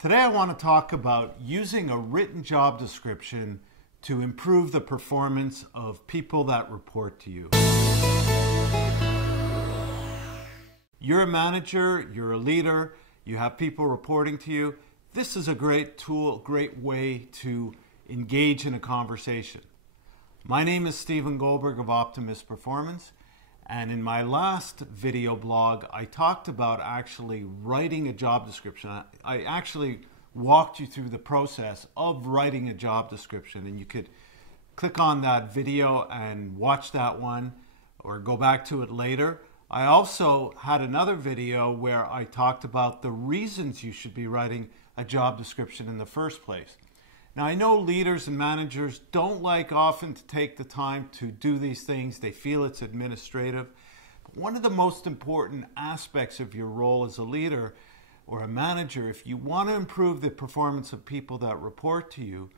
Today I want to talk about using a written job description to improve the performance of people that report to you. You're a manager, you're a leader, you have people reporting to you. This is a great tool, great way to engage in a conversation. My name is Stephen Goldberg of Optimist Performance, and in my last video blog I talked about actually writing a job description. I actually walked you through the process of writing a job description, and you could click on that video and watch that one or go back to it later. I also had another video where I talked about the reasons you should be writing a job description in the first place. Now, I know leaders and managers don't like often to take the time to do these things. They feel it's administrative. But one of the most important aspects of your role as a leader or a manager, if you want to improve the performance of people that report to you,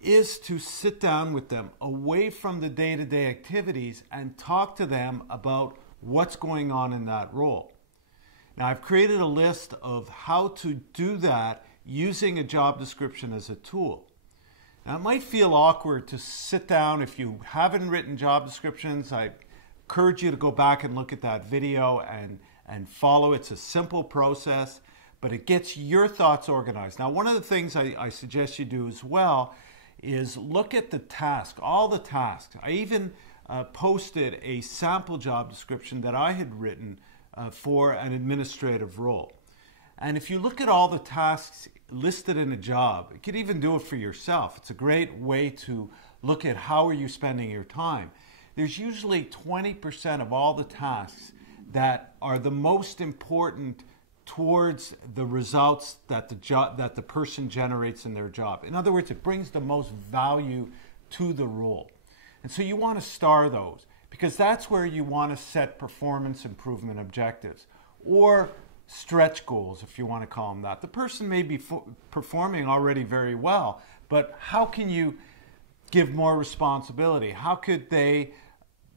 is to sit down with them away from the day-to-day activities and talk to them about what's going on in that role. Now, I've created a list of how to do that using a job description as a tool. Now, it might feel awkward to sit down if you haven't written job descriptions. I encourage you to go back and look at that video and follow. It's a simple process, but it gets your thoughts organized. Now, one of the things I suggest you do as well is look at the task, all the tasks. I even posted a sample job description that I had written for an administrative role. And if you look at all the tasks listed in a job, you could even do it for yourself. It's a great way to look at how are you spending your time. There's usually 20% of all the tasks that are the most important towards the results that the person generates in their job. In other words, it brings the most value to the role. And so you want to star those because that's where you want to set performance improvement objectives or stretch goals, if you want to call them that. The person may be performing already very well, but how can you give more responsibility? How could they,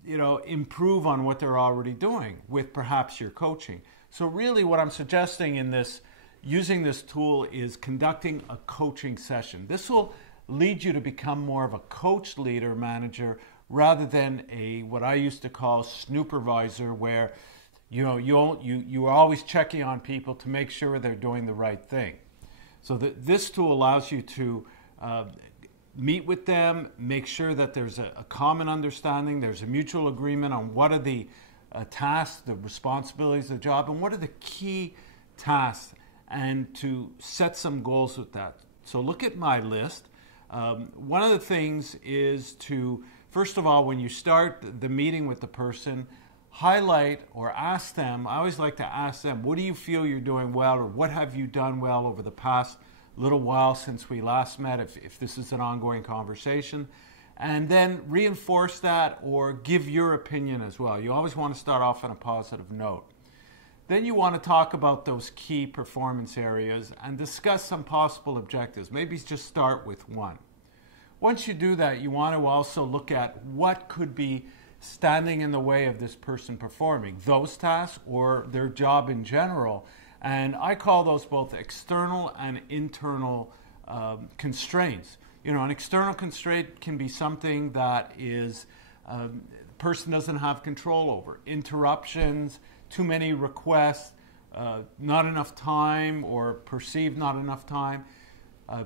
improve on what they're already doing with perhaps your coaching? So really what I'm suggesting in this, using this tool, is conducting a coaching session. This will lead you to become more of a coach, leader, manager, rather than what I used to call snoopervisor, where you are always checking on people to make sure they're doing the right thing. So this tool allows you to meet with them, make sure that there's a common understanding, there's a mutual agreement on what are the tasks, the responsibilities of the job, and what are the key tasks, and to set some goals with that. So look at my list. One of the things is to, first of all, when you start the meeting with the person, highlight or ask them. I always like to ask them, what do you feel you're doing well, or what have you done well over the past little while since we last met, if this is an ongoing conversation, and then reinforce that or give your opinion as well. You always want to start off on a positive note. Then you want to talk about those key performance areas and discuss some possible objectives. Maybe just start with one. Once you do that, you want to also look at what could be standing in the way of this person performing those tasks or their job in general. And I call those both external and internal constraints. An external constraint can be something that is the person doesn't have control over. Interruptions, too many requests, not enough time or perceived not enough time,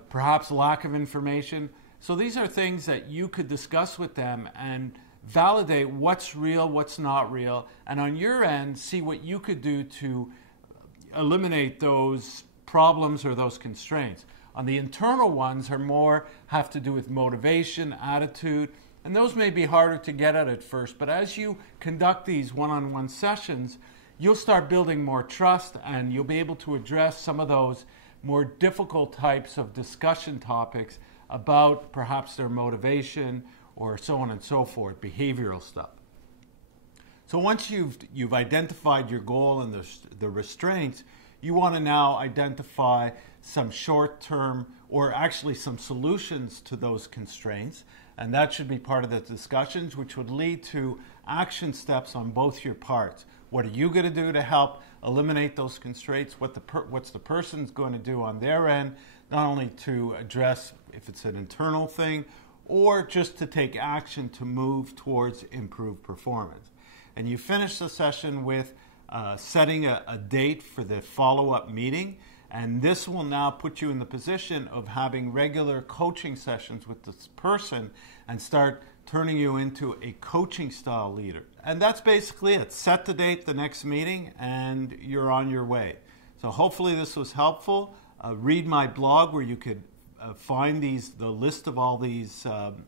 perhaps lack of information. So these are things that you could discuss with them and validate what's real, what's not real, and on your end, see what you could do to eliminate those problems or those constraints. On the internal ones have to do with motivation, attitude, and those may be harder to get at first, but as you conduct these one-on-one sessions, you'll start building more trust and you'll be able to address some of those more difficult types of discussion topics about perhaps their motivation or so on and so forth, behavioral stuff. So once you've identified your goal and the restraints, you want to now identify some short-term or actually some solutions to those constraints, and that should be part of the discussions, which would lead to action steps on both your parts. What are you going to do to help eliminate those constraints, what's the person's going to do on their end, not only to address if it's an internal thing, or just to take action to move towards improved performance. And you finish the session with setting a date for the follow-up meeting, and this will now put you in the position of having regular coaching sessions with this person and start turning you into a coaching style leader. And that's basically it. Set the date, the next meeting, and you're on your way. So hopefully this was helpful. Read my blog where you could find the list of all these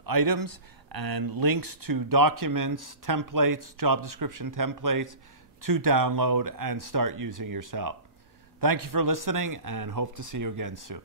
items and links to documents, templates, job description templates to download and start using yourself. Thank you for listening and hope to see you again soon.